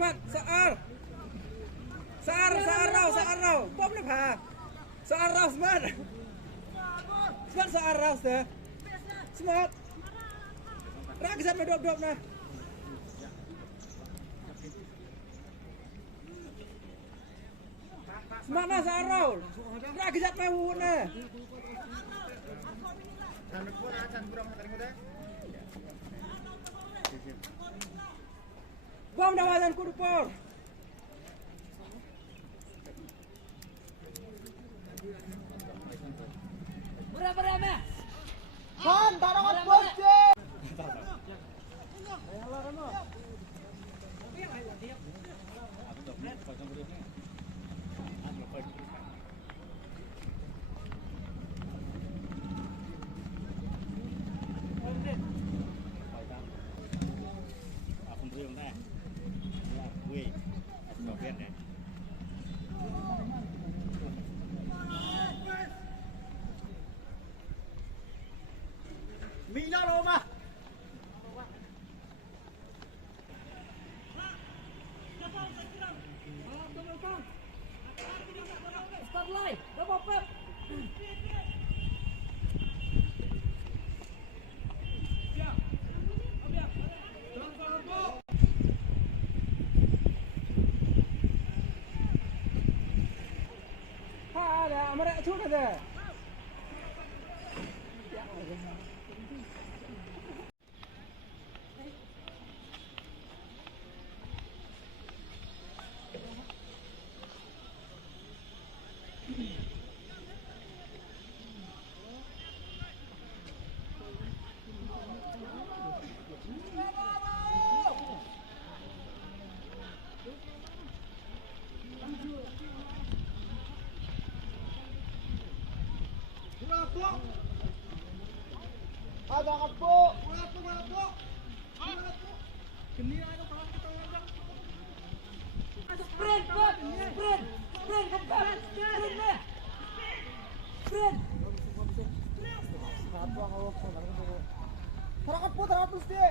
Semat, sear rau, bom na pa. Sear rau semat. Semat sear rau dah. Semat. Rakizat medok na. Semat na sear rau. Rakizat mewu na. Bom dawasan kudupor. Berapa? Han, taruh poste. Mila Roma. Starlight, double pep. Ada, mereka sudah ada. Ada apa? Sprint, kepat, sprint deh. Sprint. Taruh poste.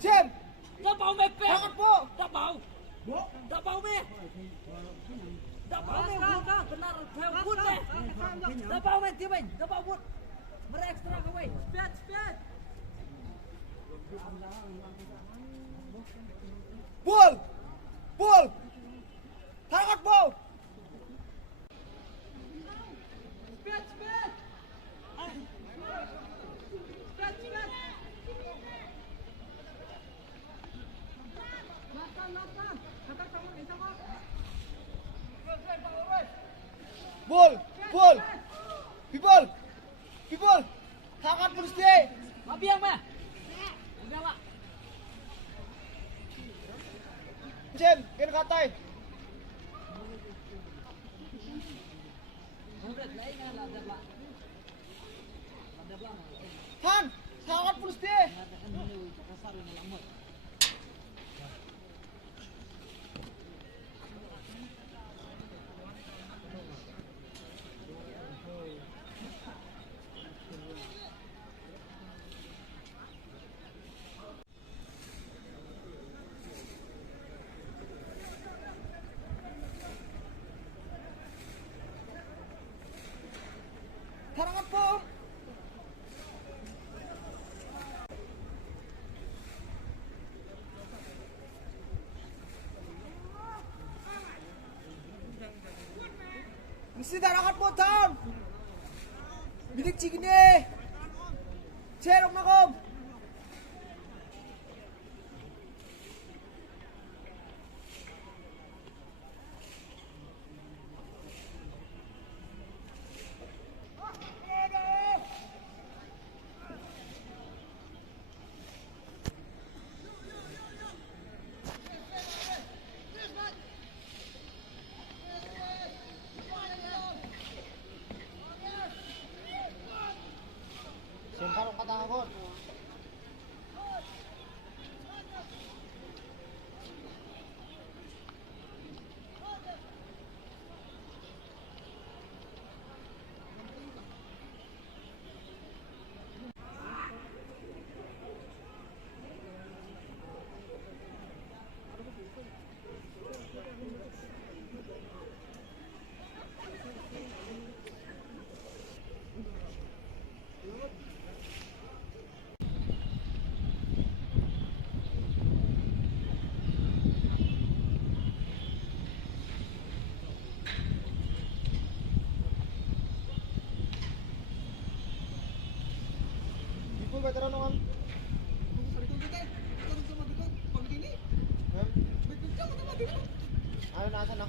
Chen. Đã bảo mẹ bé. Taruh po. Đã bảo mẹ. Benar theo Wood mẹ. Đã bảo mẹ tim mình, đã bảo Wood. Mer extra ke way. Speed. Bol. Taruh po. Speed. Bol. People. Taruh poste. Abiang mẹ. Abiang pak. Chen, kena katai. Han, taruh poste. Taruh po. Mesti taruh po tam. Bilik cigini. Cerok na kom. Ano nasa na?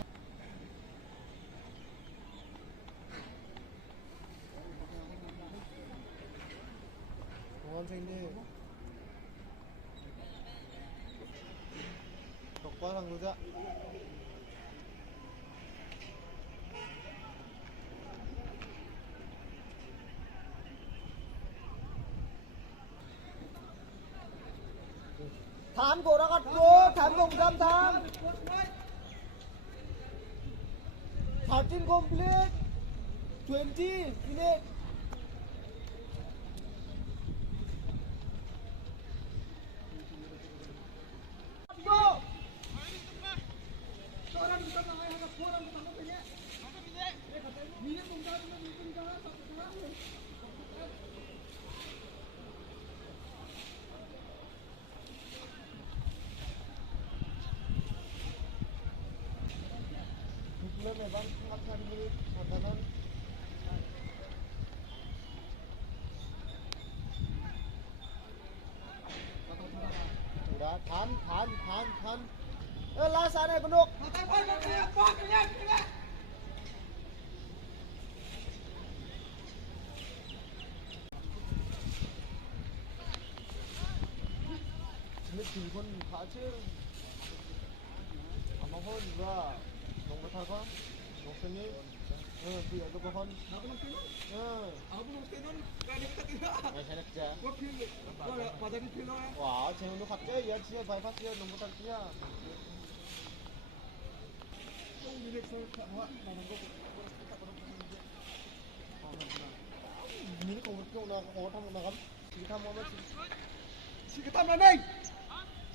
Mukhang sa hindi. Tokpa lang luda. Tham cổ đã gắt vô, tham cộng tham tham. 13 complete. 20 minutes. Go. Belum ya bang, 4 menit makanan. Udah, tahan. Last sana penduk. Ini telepon kaca. Amahon juga. Nong betapa? Nong sini. Dia tu pohon. Aku nang pinon. Aku nang pinon. Kaya kita tidak. Ay sana kerja. Gua pilih. Gua pada di pinon. Wah, jangan lu kaca ya dia bypass dia nong betapa dia. Milik saya sama nang gua. Ini kau kau nak kau nak kita mau apa sih? Si ketam naneng.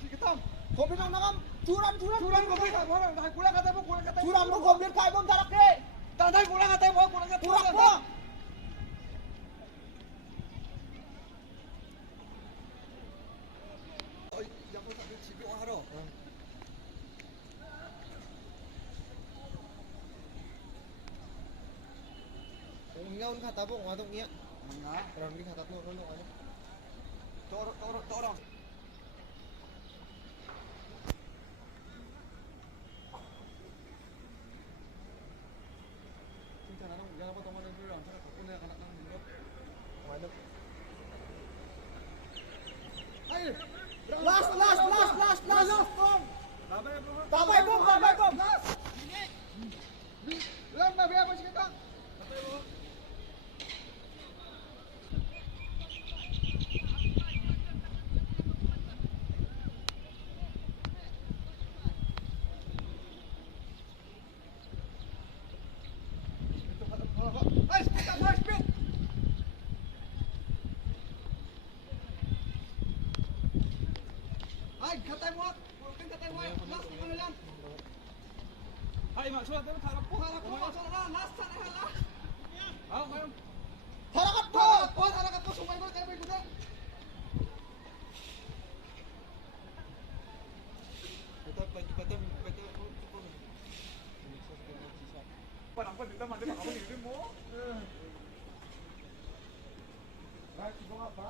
Si ketam. Kau bilang nak curang Kopi tak boleh. Dah pulang kata mau pulang kata. curang lu kau biar kai bom tarak ke. Tandai pulang kata mau pulang kata. Curang kau. Oi, jangan sampai si doa haro. Ngaun kata bong ngadong iya. Enggak. Terang ni kata tu nong ano. Torong. Cinta nang jangan apa teman itu orang sana pun yang anak nang mulut. Ngadong. Ayo. Last. Tabay bom. Last. Lam na biya masih kita. Speed. Ay, katay mo. Last na lang. Ay, mak, surat tu harap ko. Last sana hala. Aw, kayo. Tarakat po. Sumay ko kayo may guda. Betul. Parang pa dito man, di ba? Ako hindi mo. Right, go up, ha?